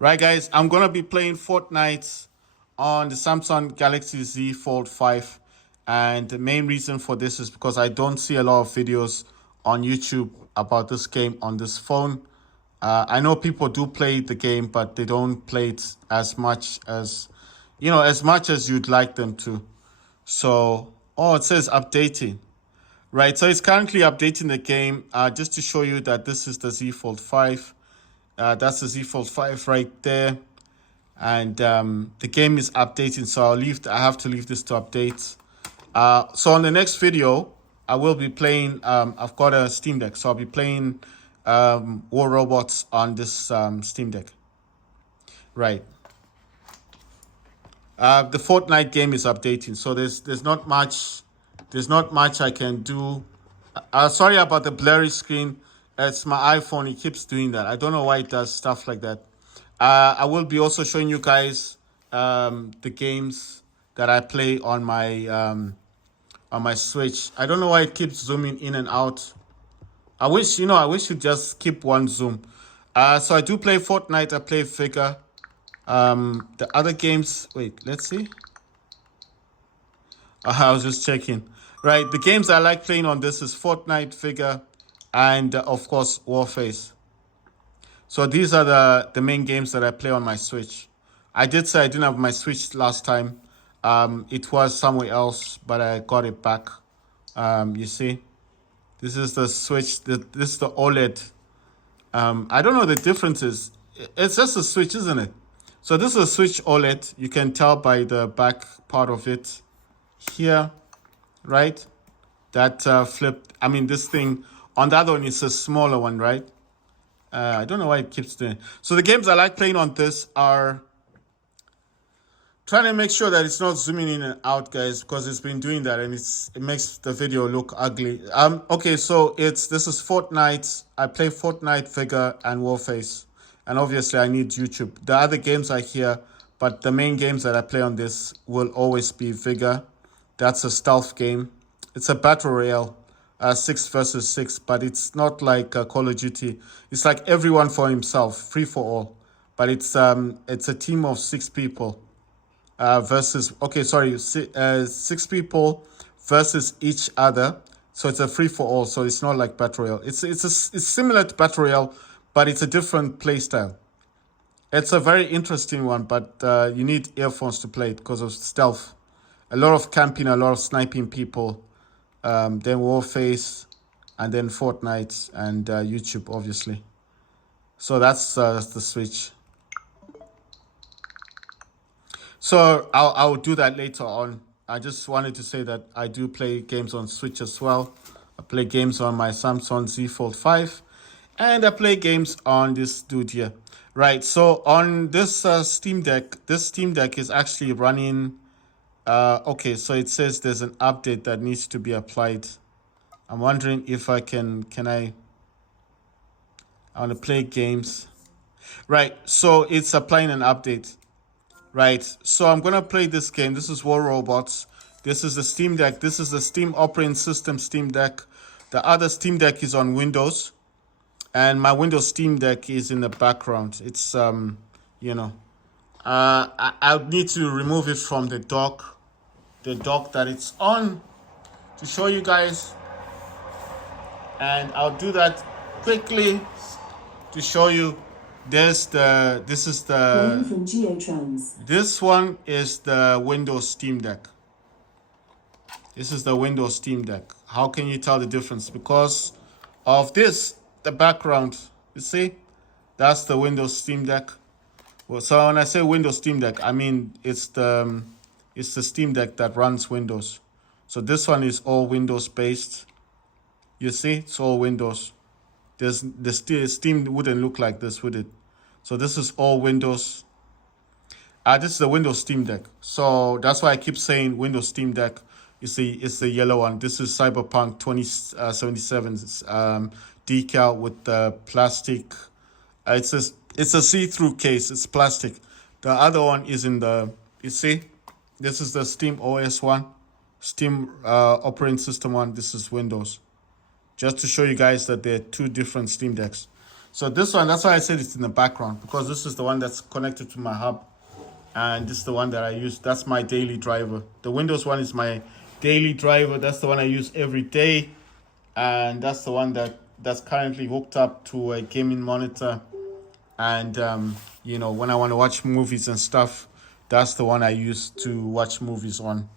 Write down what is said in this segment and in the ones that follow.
Right, guys, I'm gonna be playing Fortnite on the Samsung Galaxy Z Fold 5, and the main reason for this is because I don't see a lot of videos on YouTube about this game on this phone. I know people do play the game, but they don't play it as much as, as much as you'd like them to. So, oh, it says updating. Right, so it's currently updating the game just to show you that this is the Z Fold 5. That's the Z Fold 5 right there. And the game is updating, so I have to leave this to update. So on the next video, I will be playing, I've got a Steam Deck, so I'll be playing War Robots on this Steam Deck. Right. The Fortnite game is updating, so there's not much I can do. Sorry about the blurry screen. It's my iPhone. It keeps doing that. I don't know why it does stuff like that. I will be also showing you guys the games that I play on my Switch. I don't know why it keeps zooming in and out. I wish you'd just keep one zoom. So I do play Fortnite. I play Figure. The other games. Wait, let's see. I was just checking. Right, the games I like playing on this is Fortnite, Figure, and of course Warface. So these are the main games that I play on my Switch. I did say I didn't have my Switch last time. It was somewhere else, but I got it back. You see, this is the Switch. This is the OLED. I don't know the differences. It's just a Switch, isn't it? So this is a Switch OLED. You can tell by the back part of it here, right? That flipped. I mean, this thing on the other one is a smaller one, right? I don't know why it keeps doing. So the games I like playing on this are trying to make sure that it's not zooming in and out, guys, because it's been doing that and it makes the video look ugly. Okay, so this is Fortnite. I play Fortnite, Figure, and Warface, and obviously I need YouTube. The other games are here, but the main games that I play on this will always be Figure. That's a stealth game. It's a battle royale, 6 versus 6, but it's not like Call of Duty. It's like everyone for himself, free for all. But it's a team of 6 people versus 6 people versus each other. So it's a free for all. So it's not like battle royale. It's similar to battle royale, but it's a different play style. It's a very interesting one, but you need earphones to play it because of stealth. A lot of camping, a lot of sniping people. Then Warface, and then Fortnite, and YouTube, obviously. So that's the Switch. So I'll do that later on. I just wanted to say that I do play games on Switch as well. I play games on my Samsung Z Fold 5, and I play games on this dude here. Right, so on this Steam Deck, this Steam Deck is actually running. Okay, so it says there's an update that needs to be applied. I'm wondering if I I want to play games. Right, so it's applying an update. Right, so I'm going to play this game. This is War Robots. This is the Steam Deck. This is the Steam operating system Steam Deck. The other Steam Deck is on Windows. And my Windows Steam Deck is in the background. It's, I'll need to remove it from the dock that it's on to show you guys, and I'll do that quickly to show you. This one is the Windows Steam Deck. This is the Windows Steam Deck. How can you tell the difference? Because of the background. You see, that's the Windows Steam Deck. Well, so when I say Windows Steam Deck, I mean it's the Steam Deck that runs Windows. So this one is all Windows based. You see, it's all Windows. The Steam wouldn't look like this, would it? So this is all Windows. This is the Windows Steam Deck. So that's why I keep saying Windows Steam Deck. It's the yellow one. This is Cyberpunk 2077 decal with the plastic. It's a see-through case. It's plastic. The other one is in the. You see. This is the Steam OS one, Steam operating system one. This is Windows. Just to show you guys that there are two different Steam Decks. So this one, that's why I said it's in the background, because this is the one that's connected to my hub, and this is the one that I use. That's my daily driver. The Windows one is my daily driver. That's the one I use every day, and that's the one that's currently hooked up to a gaming monitor. And when I want to watch movies and stuff, that's the one I use to watch movies on.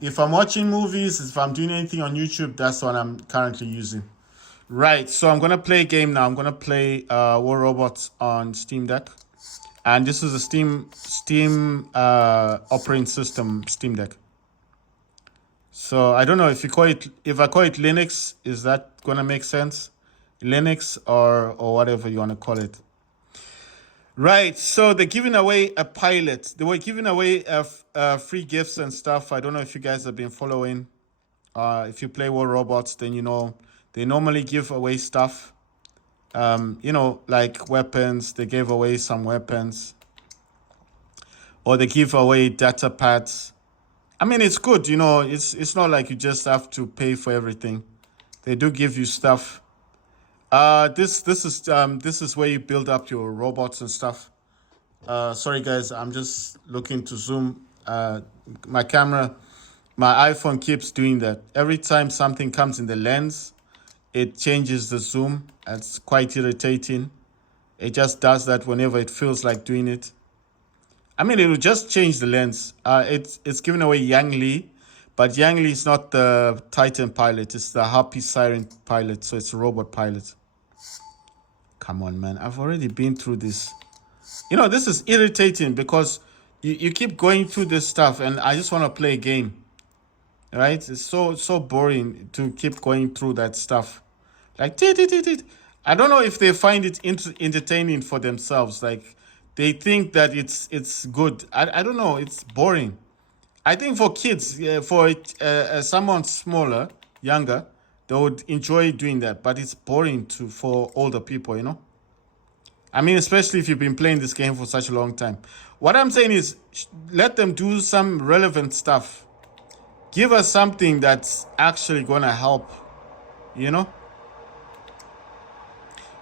If I'm watching movies, if I'm doing anything on YouTube, that's the one I'm currently using. Right, so I'm gonna play a game now. I'm gonna play War Robots on Steam Deck, and this is a Steam operating system Steam Deck. So I don't know if I call it Linux, is that gonna make sense? Linux or whatever you wanna call it. Right, so they're giving away a pilot. They were giving away free gifts and stuff. I don't know if you guys have been following. If you play War Robots, then you know they normally give away stuff. Like weapons. They gave away some weapons. Or they give away data pads. I mean, it's good, it's not like you just have to pay for everything. They do give you stuff. This is where you build up your robots and stuff. Sorry guys, I'm just looking to zoom. My camera, my iPhone keeps doing that. Every time something comes in the lens, it changes the zoom. It's quite irritating. It just does that whenever it feels like doing it. I mean, it will just change the lens. It's giving away Yang Li, but Yang Li is not the Titan pilot. It's the Harpy Siren pilot, so it's a robot pilot. Come on, man. I've already been through this. This is irritating because you keep going through this stuff, and I just want to play a game. Right? It's so boring to keep going through that stuff. Like, I don't know if they find it entertaining for themselves. Like, they think that it's good. I don't know. It's boring. I think for kids, for someone smaller, younger, they would enjoy doing that. But it's boring for older people, I mean, especially if you've been playing this game for such a long time. What I'm saying is, let them do some relevant stuff. Give us something that's actually going to help,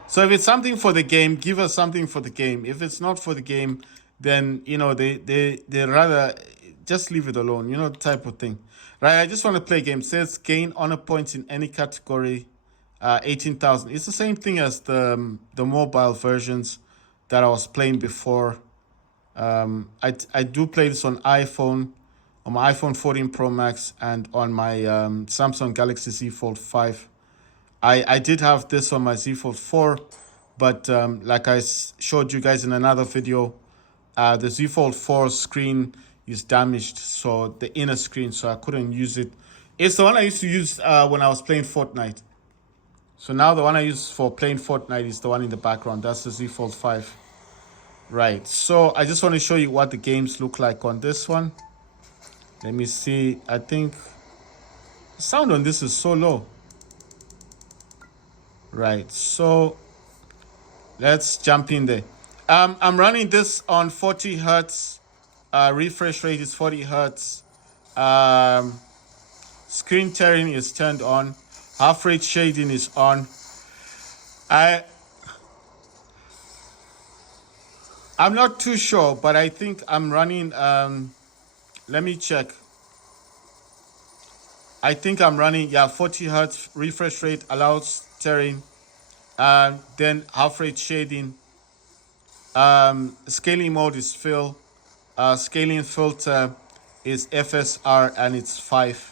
So if it's something for the game, give us something for the game. If it's not for the game, then, they rather just leave it alone, type of thing. Right, I just want to play a game. It says gain honor points in any category, 18,000. It's the same thing as the mobile versions that I was playing before. I do play this on iPhone, on my iPhone 14 Pro Max, and on my Samsung Galaxy Z Fold 5. I did have this on my Z Fold 4, but like I showed you guys in another video, the Z Fold 4 screen is damaged, so the inner screen, so I couldn't use it. It's the one I used to use when I was playing Fortnite. So now the one I use for playing Fortnite is the one in the background. That's the Z Fold 5. Right, so I just want to show you what the games look like on this one. Let me see. I think the sound on this is so low. Right, so let's jump in there. I'm running this on 40 hertz. Refresh rate is 40 hertz. Screen tearing is turned on. Half rate shading is on. I'm not too sure, but I think I'm running. Let me check. I think I'm running 40 hertz refresh rate allows tearing. Then half rate shading. Scaling mode is fill. Scaling filter is FSR and it's 5.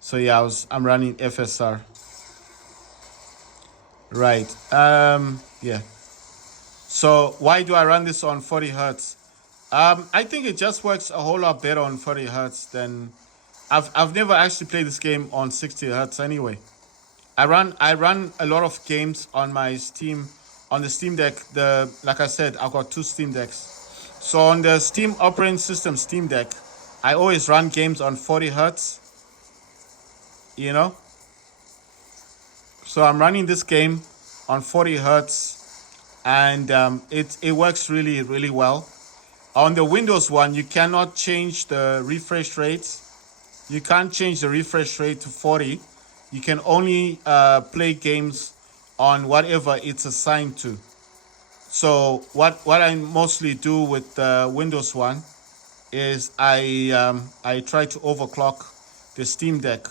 So yeah, I'm running FSR. Right. Yeah. So why do I run this on 40 hertz? I think it just works a whole lot better on 40 hertz than I've never actually played this game on 60 hertz anyway. I run a lot of games on my Steam, on the Steam Deck. Like I said, I've got 2 Steam Decks. So on the Steam operating system Steam Deck, I always run games on 40 hertz. So I'm running this game on 40 hertz, and it works really, really well. On the Windows one, you cannot change the refresh rate. You can't change the refresh rate to 40. You can only play games on whatever it's assigned to. So what I mostly do with Windows One is I try to overclock the Steam Deck,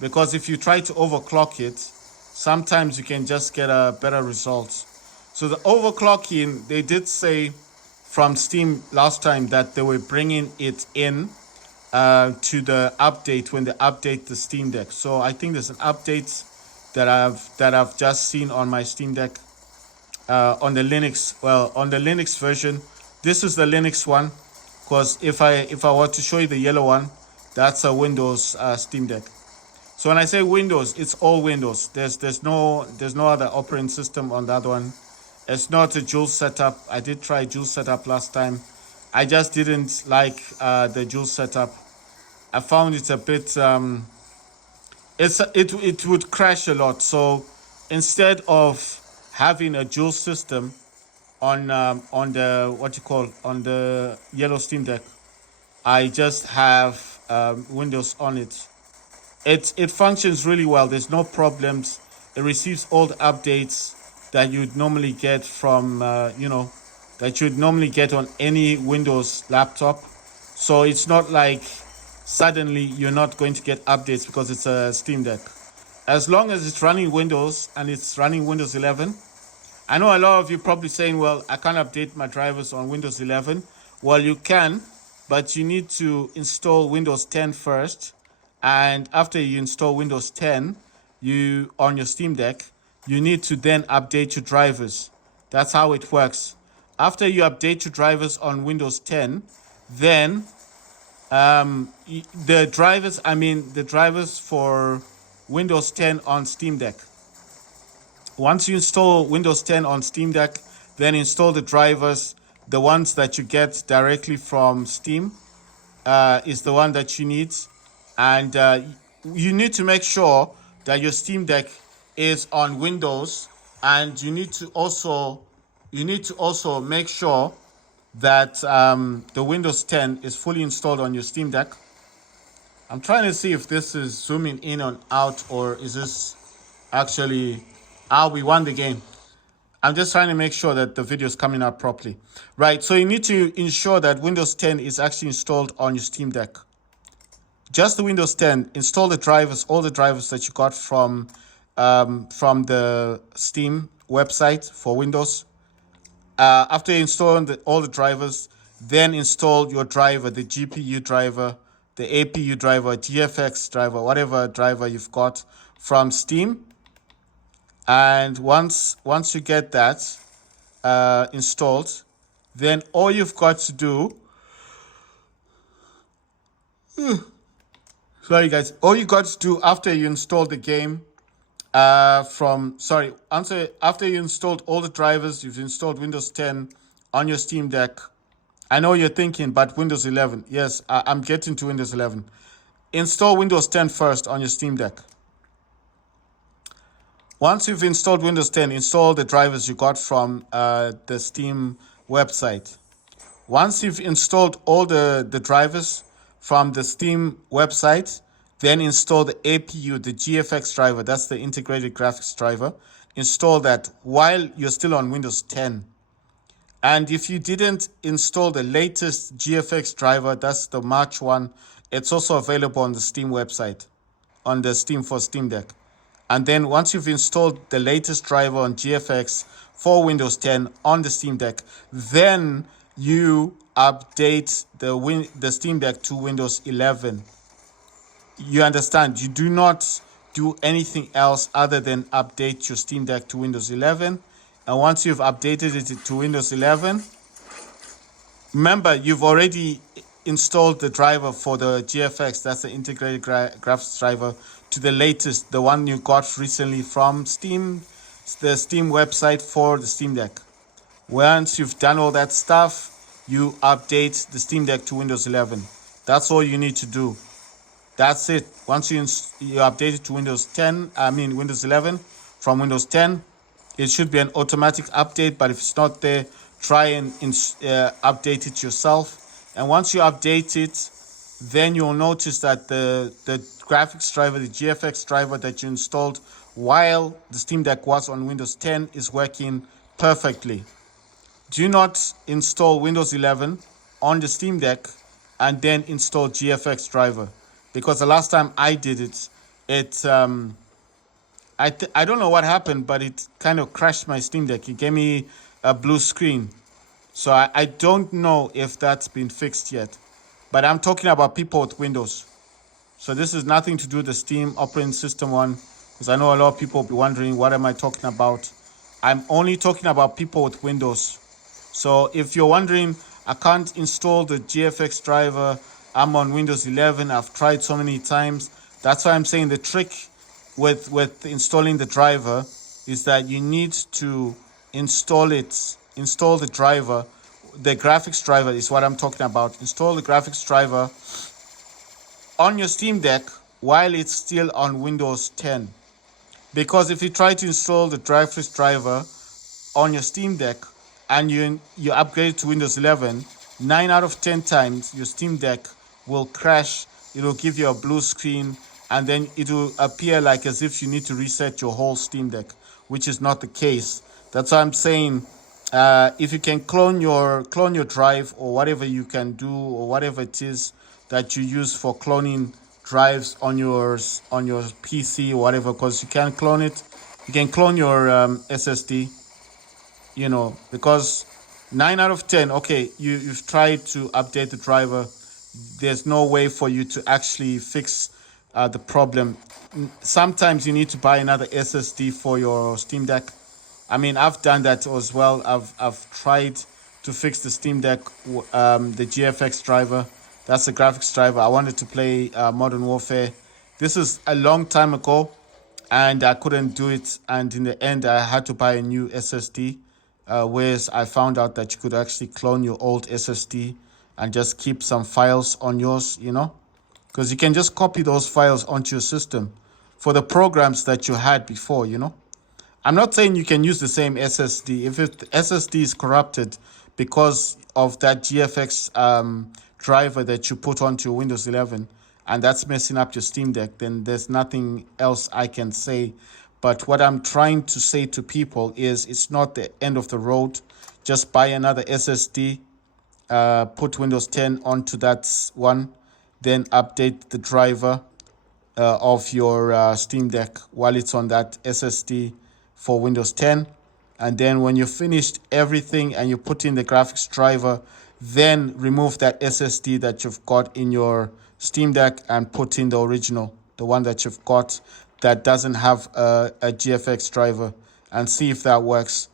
because if you try to overclock it, sometimes you can just get a better result. So the overclocking, they did say from Steam last time that they were bringing it in to the update when they update the Steam Deck. So I think there's an update that I've just seen on my Steam Deck on the Linux. Well, on the Linux version, this is the Linux one. Because if I were to show you the yellow one, that's a Windows Steam Deck. So when I say Windows, it's all Windows. There's no other operating system on that one. It's not a dual setup. I did try dual setup last time. I just didn't like the dual setup. I found it a bit it would crash a lot. So instead of having a dual system on the on the yellow Steam Deck, I just have Windows on it. It functions really well. There's no problems. It receives all the updates that you'd normally get from that you'd normally get on any Windows laptop. So it's not like suddenly you're not going to get updates because it's a Steam Deck. As long as it's running Windows and it's running Windows 11. I know a lot of you probably saying, well, I can't update my drivers on Windows 11. Well, you can, but you need to install Windows 10 first. And after you install Windows 10, you on your Steam Deck, you need to then update your drivers. That's how it works. After you update your drivers on Windows 10, then the drivers for Windows 10 on Steam Deck. Once you install Windows 10 on Steam Deck, then install the drivers. The ones that you get directly from Steam is the one that you need. And you need to make sure that your Steam Deck is on Windows, and you need to also make sure that the Windows 10 is fully installed on your Steam Deck. I'm trying to see if this is zooming in and out, or is this actually how we won the game. I'm just trying to make sure that the video is coming out properly. Right, so you need to ensure that Windows 10 is actually installed on your Steam Deck. Just the Windows 10, install the drivers, all the drivers that you got from the Steam website for Windows. After you install all the drivers, then install your driver, the GPU driver, the APU driver, GFX driver, whatever driver you've got from Steam. And once you get that installed, then all you've got to do, sorry guys, all you got to do after you install the game, after you installed all the drivers, you've installed Windows 10 on your Steam Deck. I know you're thinking, but Windows 11. Yes, I'm getting to Windows 11. Install Windows 10 first on your Steam Deck. Once you've installed Windows 10, install the drivers you got from the Steam website. Once you've installed all the drivers from the Steam website, then install the APU, the GFX driver. That's the integrated graphics driver. Install that while you're still on Windows 10. And if you didn't install the latest GFX driver, that's the March one, it's also available on the Steam website, on the Steam for Steam Deck. And then once you've installed the latest driver on GFX for Windows 10 on the Steam Deck, then you update the Steam Deck to Windows 11. You understand? You do not do anything else other than update your Steam Deck to Windows 11. And once you've updated it to Windows 11, remember, you've already installed the driver for the GFX, that's the integrated graphics driver, to the latest, the one you got recently from Steam, the Steam website for the Steam Deck. Once you've done all that stuff, you update the Steam Deck to Windows 11. That's all you need to do. That's it. Once you update it to Windows 11 from Windows 10, it should be an automatic update, but if it's not there, try and update it yourself. And once you update it, then you'll notice that the graphics driver, the GFX driver that you installed while the Steam Deck was on Windows 10 is working perfectly. Do not install Windows 11 on the Steam Deck and then install GFX driver, because the last time I did it, I don't know what happened, but it kind of crashed my Steam Deck. It gave me a blue screen. So I don't know if that's been fixed yet. But I'm talking about people with Windows. So this is nothing to do with the Steam operating system one, because I know a lot of people will be wondering, what am I talking about? I'm only talking about people with Windows. So if you're wondering, I can't install the GFX driver, I'm on Windows 11, I've tried so many times. That's why I'm saying the trick with installing the driver is that you need to install the driver. The graphics driver is what I'm talking about. Install the graphics driver on your Steam Deck while it's still on Windows 10. Because if you try to install the graphics driver on your Steam Deck and you upgrade to Windows 11, 9 out of 10 times your Steam Deck will crash. It will give you a blue screen, and then it will appear like as if you need to reset your whole Steam Deck, which is not the case. That's why I'm saying, if you can clone your drive, or whatever you can do, or whatever it is that you use for cloning drives on your PC or whatever, because you can clone it. You can clone your SSD, because 9 out of 10, okay, you've tried to update the driver. There's no way for you to actually fix the problem. Sometimes you need to buy another SSD for your Steam Deck. I mean, I've done that as well. I've tried to fix the Steam Deck, the GFX driver. That's the graphics driver. I wanted to play Modern Warfare. This is a long time ago, and I couldn't do it. And in the end, I had to buy a new SSD. Whereas I found out that you could actually clone your old SSD and just keep some files on yours, because you can just copy those files onto your system for the programs that you had before, I'm not saying you can use the same SSD. If the SSD is corrupted because of that GFX driver that you put onto your Windows 11, and that's messing up your Steam Deck, then there's nothing else I can say. But what I'm trying to say to people is, it's not the end of the road. Just buy another SSD, put Windows 10 onto that one, then update the driver of your Steam Deck while it's on that SSD for Windows 10. And then when you finished everything and you put in the graphics driver, then remove that SSD that you've got in your Steam Deck and put in the original, the one that you've got that doesn't have a GFX driver, and see if that works.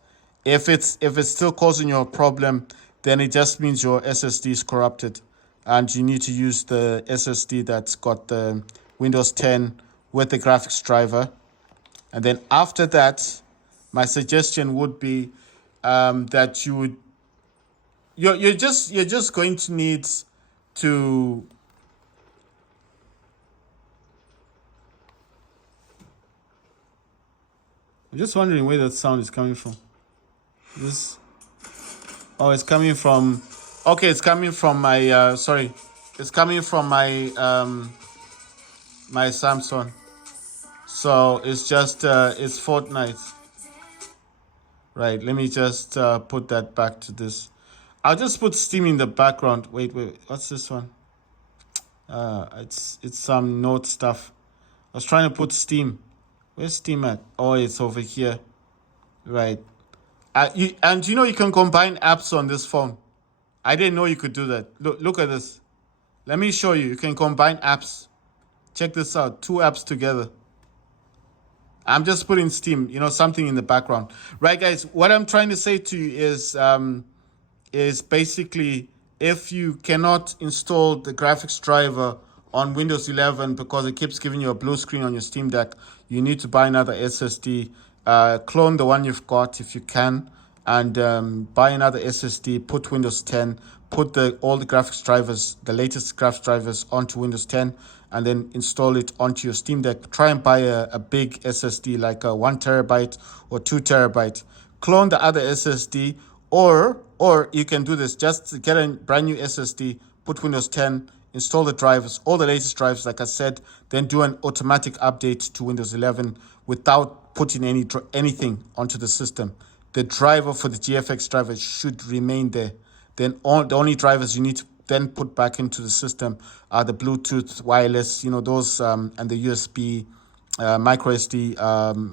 If it's still causing you a problem, then it just means your SSD is corrupted, and you need to use the SSD that's got the Windows 10 with the graphics driver. And then after that, my suggestion would be that you're just going to need to. I'm just wondering where that sound is coming from. It's coming from. Okay, it's coming from my. Sorry, it's coming from my my Samsung. So it's just it's Fortnite. Right. Let me just put that back to this. I'll just put Steam in the background. Wait. What's this one? It's some Note stuff. I was trying to put Steam. Where's Steam at? Oh, it's over here. Right. You can combine apps on this phone. I didn't know you could do that. Look at this. Let me show you. You can combine apps. Check this out. 2 apps together. I'm just putting Steam, something in the background. Right, guys? What I'm trying to say to you is basically, if you cannot install the graphics driver on Windows 11 because it keeps giving you a blue screen on your Steam Deck, you need to buy another SSD. Clone the one you've got if you can, and buy another SSD, put Windows 10, put all the graphics drivers, the latest graphics drivers onto Windows 10, and then install it onto your Steam Deck. Try and buy a big SSD, like a 1 terabyte or 2 terabyte. Clone the other SSD, or you can do this. Just get a brand new SSD, put Windows 10, install the drivers, all the latest drivers, like I said, then do an automatic update to Windows 11 without putting anything onto the system. The driver for the GFX driver should remain there. Then the only drivers you need to then put back into the system are the Bluetooth, wireless, those, and the USB, micro SD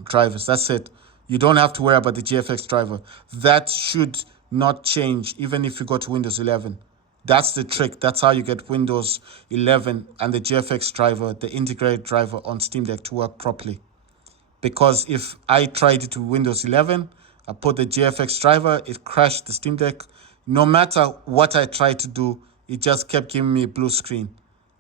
drivers. That's it. You don't have to worry about the GFX driver. That should not change even if you go to Windows 11. That's the trick. That's how you get Windows 11 and the GFX driver, the integrated driver on Steam Deck to work properly. Because if I tried it to Windows 11, I put the GFX driver, it crashed the Steam Deck. No matter what I tried to do, it just kept giving me a blue screen.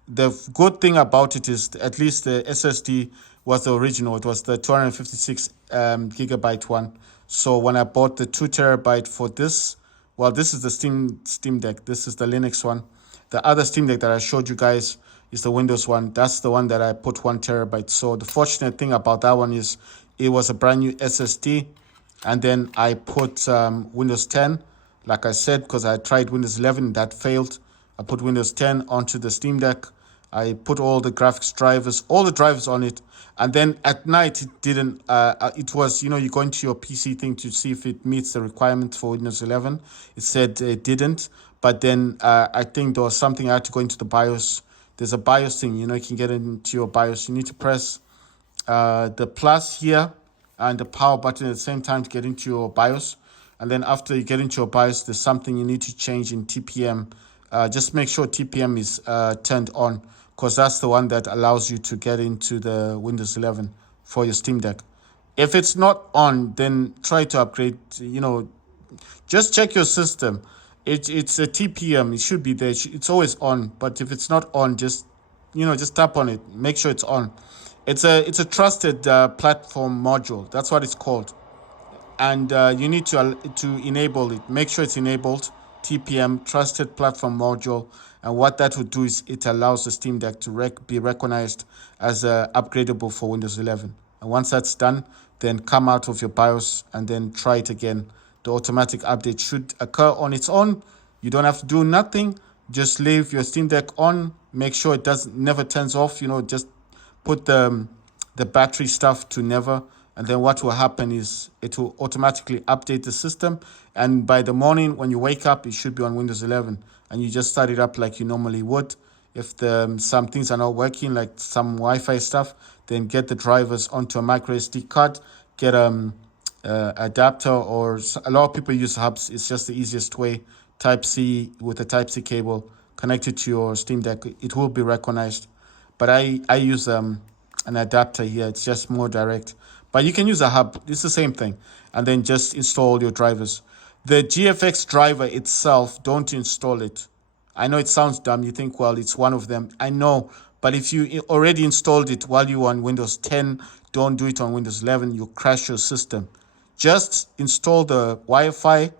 The good thing about it is at least the SSD was the original. It was the 256 gigabyte one. So when I bought the 2 terabyte for this, well, this is the Steam Deck. This is the Linux one. The other Steam Deck that I showed you guys is the Windows one. That's the one that I put 1 terabyte. So the fortunate thing about that one is it was a brand new SSD. And then I put Windows 10, like I said, because I tried Windows 11, that failed. I put Windows 10 onto the Steam Deck. I put all the graphics drivers, all the drivers on it. And then at night, it didn't, it was, you go into your PC thing to see if it meets the requirements for Windows 11. It said it didn't. But then I think there was something I had to go into the BIOS. There's a BIOS thing, you can get into your BIOS. You need to press the plus here and the power button at the same time to get into your BIOS. And then after you get into your BIOS, there's something you need to change in TPM. Just make sure TPM is turned on, because that's the one that allows you to get into the Windows 11 for your Steam Deck. If it's not on, then try to upgrade, just check your system. It's a TPM, it should be there, it's always on. But if it's not on, just tap on it, make sure it's on. It's a trusted platform module, that's what it's called. And you need to enable it. Make sure it's enabled. TPM, Trusted Platform Module. And what that would do is it allows the Steam Deck to be recognized as upgradable for Windows 11. And once that's done, then come out of your BIOS and then try it again. The automatic update should occur on its own. You don't have to do nothing. Just leave your Steam Deck on. Make sure it never turns off. Just put the battery stuff to never. And then what will happen is it will automatically update the system. And by the morning, when you wake up, it should be on Windows 11. And you just start it up like you normally would. If some things are not working, like some Wi-Fi stuff, then get the drivers onto a micro SD card. Get adapter, or a lot of people use hubs. It's just the easiest way. Type-C with a Type-C cable connected to your Steam Deck. It will be recognized. But I use an adapter here. It's just more direct. But you can use a hub. It's the same thing. And then just install your drivers. The GFX driver itself, don't install it. I know it sounds dumb. You think, well, it's one of them. I know. But if you already installed it while you were on Windows 10, don't do it on Windows 11. You'll crash your system. Just install the Wi-Fi,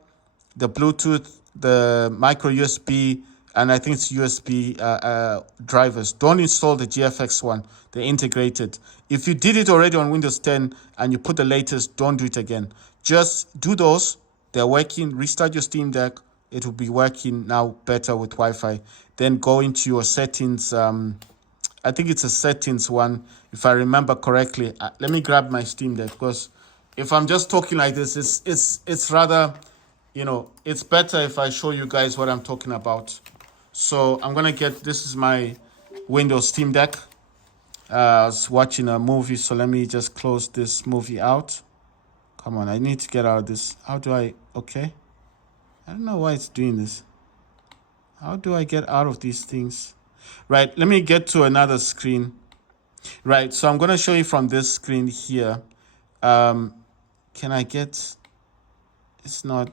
the Bluetooth, the micro USB, and I think it's USB drivers. Don't install the GFX one, the integrated. If you did it already on Windows 10 and you put the latest, don't do it again. Just do those. They're working. Restart your Steam Deck. It will be working now better with Wi-Fi. Then go into your settings. I think it's a settings one, if I remember correctly. Let me grab my Steam Deck, because if I'm just talking like this, it's rather, it's better if I show you guys what I'm talking about. So I'm going to this is my Windows Steam Deck. I was watching a movie, so let me just close this movie out. Come on, I need to get out of this. How do okay. I don't know why it's doing this. How do I get out of these things? Right, let me get to another screen. Right, so I'm going to show you from this screen here. Can I get... It's not...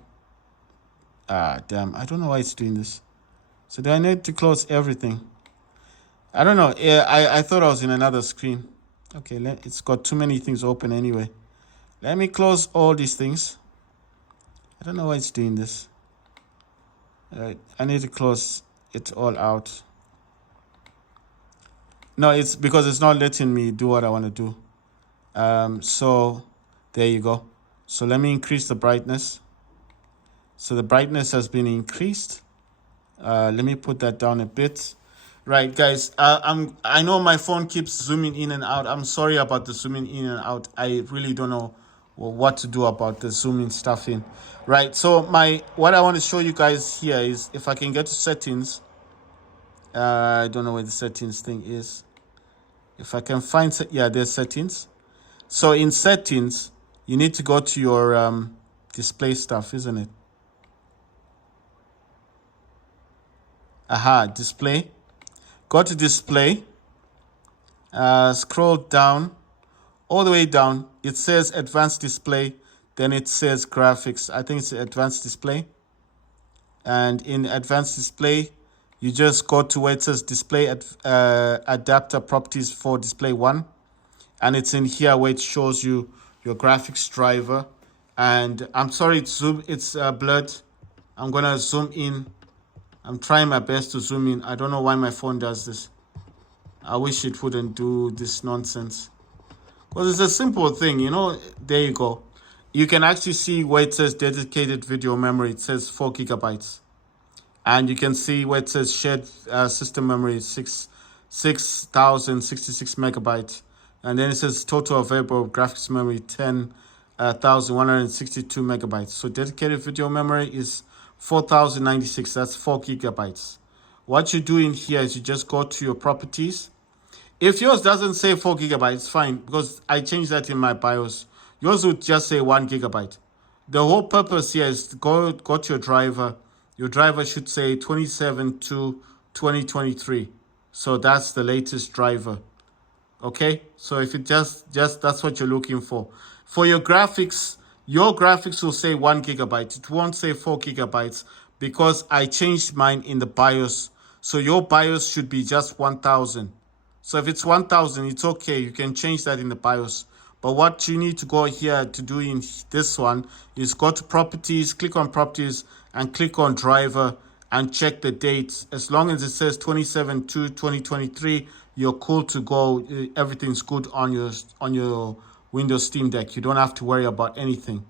damn, I don't know why it's doing this. So do I need to close everything? I don't know. I thought I was in another screen. Okay, it's got too many things open anyway. Let me close all these things. I don't know why it's doing this. All right, I need to close it all out. No, it's because it's not letting me do what I want to do. So there you go. So let me increase the brightness. So the brightness has been increased. Let me put that down a bit. Right, guys. I know my phone keeps zooming in and out. I'm sorry about the zooming in and out. I really don't know what to do about the zooming stuff in. Right. So what I want to show you guys here is if I can get to settings. I don't know where the settings thing is. If I can find yeah, there's settings. So in settings, you need to go to your display stuff, isn't it? Aha, display. Go to display. Scroll down all the way down. It says advanced display. Then it says graphics. I think it's advanced display. And in advanced display, you just go to where it says display adapter properties for display 1. And it's in here where it shows you your graphics driver. And I'm sorry, it's blurred. I'm gonna zoom in. I'm trying my best to zoom in. I don't know why my phone does this. I wish it wouldn't do this nonsense. Because it's a simple thing, you know. There you go. You can actually see where it says dedicated video memory. It says 4 gigabytes. And you can see where it says shared system memory, 6,066 megabytes. And then it says total available graphics memory, 10,162 megabytes. So dedicated video memory is 4,096. That's 4 gigabytes. What you do in here is you just go to your properties. If yours doesn't say 4 gigabytes, fine, because I changed that in my BIOS. Yours would just say 1 gigabyte. The whole purpose here is to go to your driver. Your driver should say 27 to 2023. So that's the latest driver. Okay, so if it just that's what you're looking for. For your graphics will say 1 gigabyte. It won't say 4 gigabytes because I changed mine in the BIOS. So your BIOS should be just 1000. So if it's 1000, it's okay. You can change that in the BIOS. But what you need to go here to do in this one is go to properties, click on properties, and click on driver and check the dates. As long as it says 27/2/2023, you're cool to go. Everything's good on your Windows Steam Deck. You don't have to worry about anything.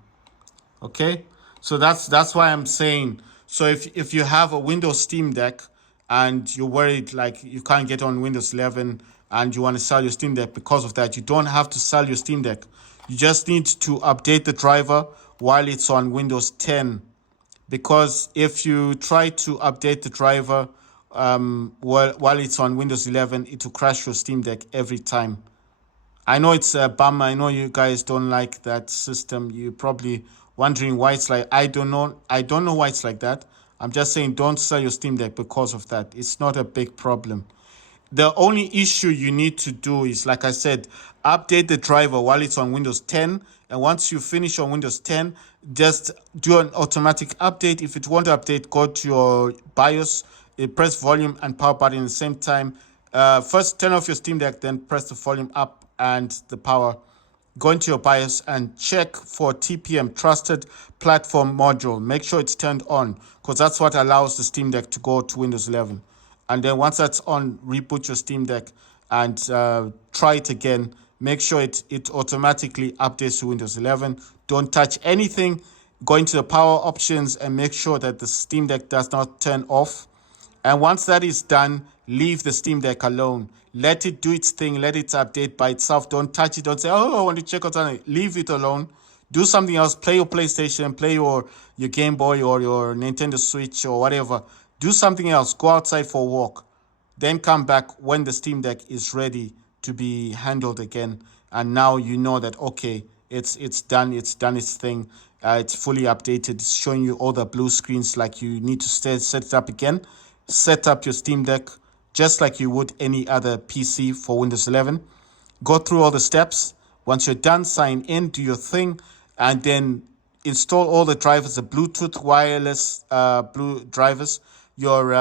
Okay, so that's why I'm saying. So if you have a Windows Steam Deck and you're worried like you can't get on Windows 11 and you want to sell your Steam Deck because of that, you don't have to sell your Steam Deck. You just need to update the driver while it's on Windows 10. Because if you try to update the driver while it's on Windows 11, it will crash your Steam Deck every time. I know it's a bummer. I know you guys don't like that system. You're probably wondering why it's like. I don't know why it's like that. I'm just saying don't sell your Steam Deck because of that. It's not a big problem. The only issue you need to do is, like I said, update the driver while it's on Windows 10. And once you finish on Windows 10, just do an automatic update. If it won't update, go to your BIOS, press volume and power button at the same time. First, turn off your Steam Deck, then press the volume up and the power. Go into your BIOS and check for TPM, Trusted Platform Module. Make sure it's turned on because that's what allows the Steam Deck to go to Windows 11. And then once that's on, reboot your Steam Deck and try it again. Make sure it automatically updates to Windows 11. Don't touch anything. Go into the power options and make sure that the Steam Deck does not turn off. And once that is done, leave the Steam Deck alone. Let it do its thing. Let it update by itself. Don't touch it. Don't say, oh, I want to check out something. Leave it alone. Do something else. Play your PlayStation. Play your Game Boy or your Nintendo Switch or whatever. Do something else. Go outside for a walk. Then come back when the Steam Deck is ready to be handled again. And now you know that, okay, it's done. It's done its thing. It's fully updated. It's showing you all the blue screens like you need to set it up again. Set up your Steam Deck just like you would any other PC for Windows 11. Go through all the steps. Once you're done, sign in, do your thing, and then install all the drivers, the Bluetooth wireless blue drivers, your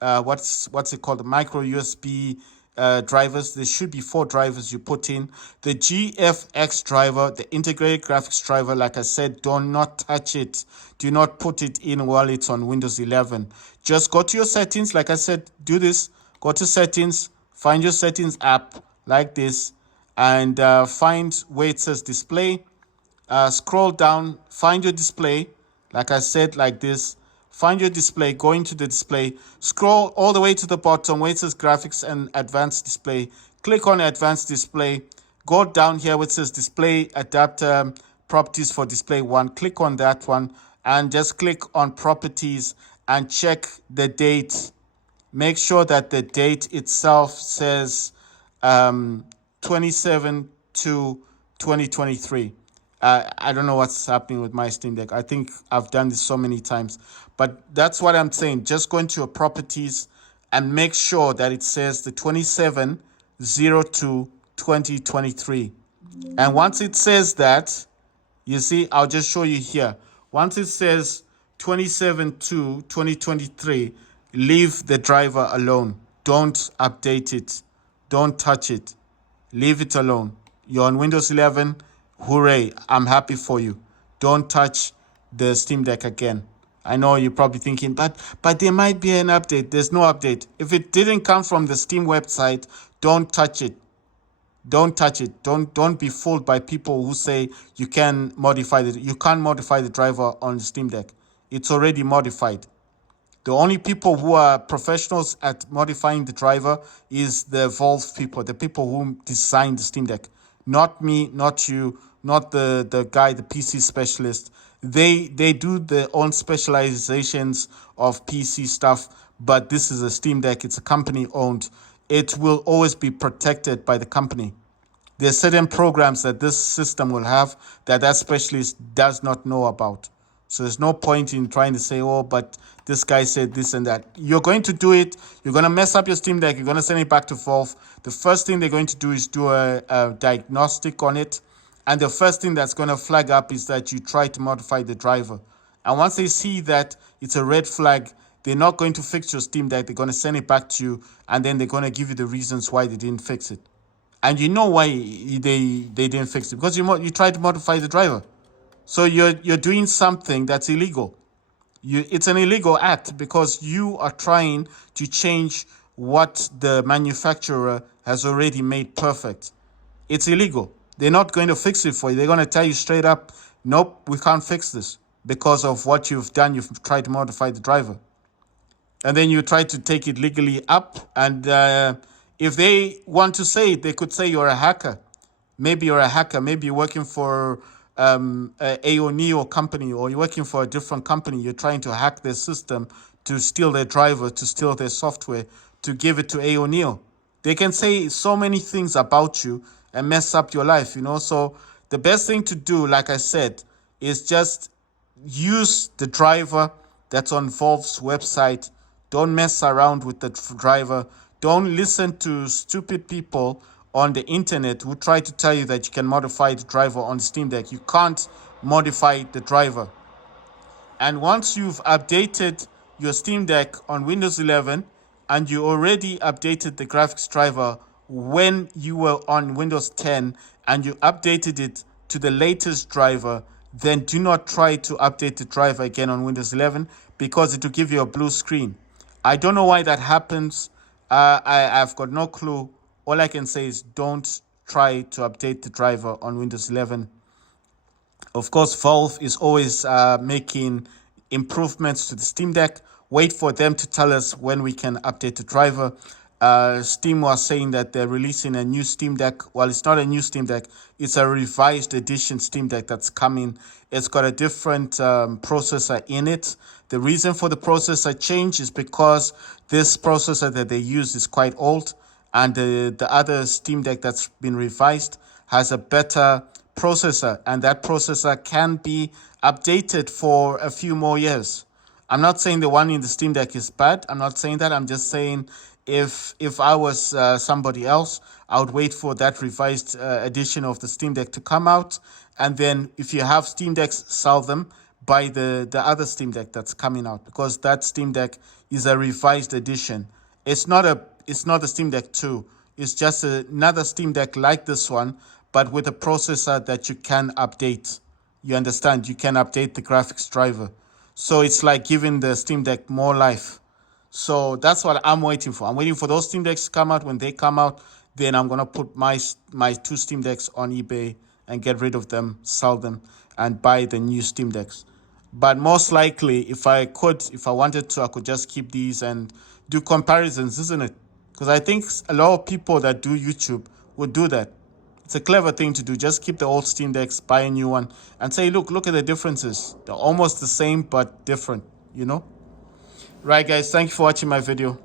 what's it called, the micro USB drivers. There should be 4 drivers you put in. The GFX driver, the integrated graphics driver, like I said, do not touch it. Do not put it in while it's on Windows 11. Just go to your settings. Like I said, do this. Go to settings, find your settings app like this, and find where it says display. Scroll down, find your display. Like I said, like this. find your display, go into the display, scroll all the way to the bottom where it says graphics and advanced display. Click on advanced display. Go down here where it says display adapter properties for display 1. Click on that one and just click on properties and check the date. Make sure that the date itself says 27 to 2023. I don't know what's happening with my Steam Deck. I think I've done this so many times, but that's what I'm saying. Just go into your properties and make sure that it says the 27/02 2023. And once it says that, you see, I'll just show you here. Once it says 27/2 2023, leave the driver alone. Don't update it. Don't touch it. Leave it alone. You're on Windows 11. Hooray. I'm happy for you. Don't touch the Steam Deck again. I know you're probably thinking, but there might be an update. There's no update. If it didn't come from the Steam website, don't touch it. Don't touch it. Don't be fooled by people who say you can't modify the driver on the Steam Deck. It's already modified. The only people who are professionals at modifying the driver is the Valve people, the people who designed the Steam Deck. Not me, not you, not the guy, the PC specialist. They do their own specializations of PC stuff, but this is a Steam Deck. It's a company owned. It will always be protected by the company. There are certain programs that this system will have that specialist does not know about. So there's no point in trying to say, oh, but this guy said this and that. You're going to do it. You're going to mess up your Steam Deck. You're going to send it back to Valve. The first thing they're going to do is do a diagnostic on it. And the first thing that's going to flag up is that you try to modify the driver. And once they see that it's a red flag, they're not going to fix your Steam Deck. They're going to send it back to you. And then they're going to give you the reasons why they didn't fix it. And you know why they didn't fix it, because you tried to modify the driver. So you're doing something that's illegal. It's an illegal act because you are trying to change what the manufacturer has already made perfect. It's illegal. They're not going to fix it for you. They're going to tell you straight up, nope, we can't fix this because of what you've done. You've tried to modify the driver. And then you try to take it legally up. And if they want to say it, they could say you're a hacker. Maybe you're a hacker. Maybe you're working for a Neo company, or you're working for a different company. You're trying to hack their system to steal their driver, to steal their software, to give it to Neo. They can say so many things about you and mess up your life, So the best thing to do, like I said, is just use the driver that's on Valve's website. Don't mess around with the driver. Don't listen to stupid people on the internet who try to tell you that you can modify the driver on Steam Deck. You can't modify the driver. And once you've updated your Steam Deck on Windows 11 and you already updated the graphics driver when you were on Windows 10 and you updated it to the latest driver, then do not try to update the driver again on Windows 11 because it will give you a blue screen. I don't know why that happens. I've got no clue. All I can say is don't try to update the driver on Windows 11. Of course, Valve is always making improvements to the Steam Deck. Wait for them to tell us when we can update the driver. Steam was saying that they're releasing a new Steam Deck. Well, it's not a new Steam Deck. It's a revised edition Steam Deck that's coming. It's got a different processor in it. The reason for the processor change is because this processor that they use is quite old. And the other Steam Deck that's been revised has a better processor. And that processor can be updated for a few more years. I'm not saying the one in the Steam Deck is bad. I'm not saying that. I'm just saying if I was somebody else, I would wait for that revised edition of the Steam Deck to come out. And then if you have Steam Decks, sell them. Buy the other Steam Deck that's coming out, because that Steam Deck is a revised edition. It's not a Steam Deck 2. It's just another Steam Deck like this one, but with a processor that you can update. You understand? You can update the graphics driver. So it's like giving the Steam Deck more life. So that's what I'm waiting for. I'm waiting for those Steam Decks to come out. When they come out, then I'm going to put my two Steam Decks on eBay and get rid of them, sell them, and buy the new Steam Decks. But most likely, if I wanted to, I could just keep these and do comparisons, isn't it? Because I think a lot of people that do YouTube would do that. It's a clever thing to do. Just keep the old Steam Decks, buy a new one, and say, look at the differences. They're almost the same, but different, you know? Right, guys, thank you for watching my video.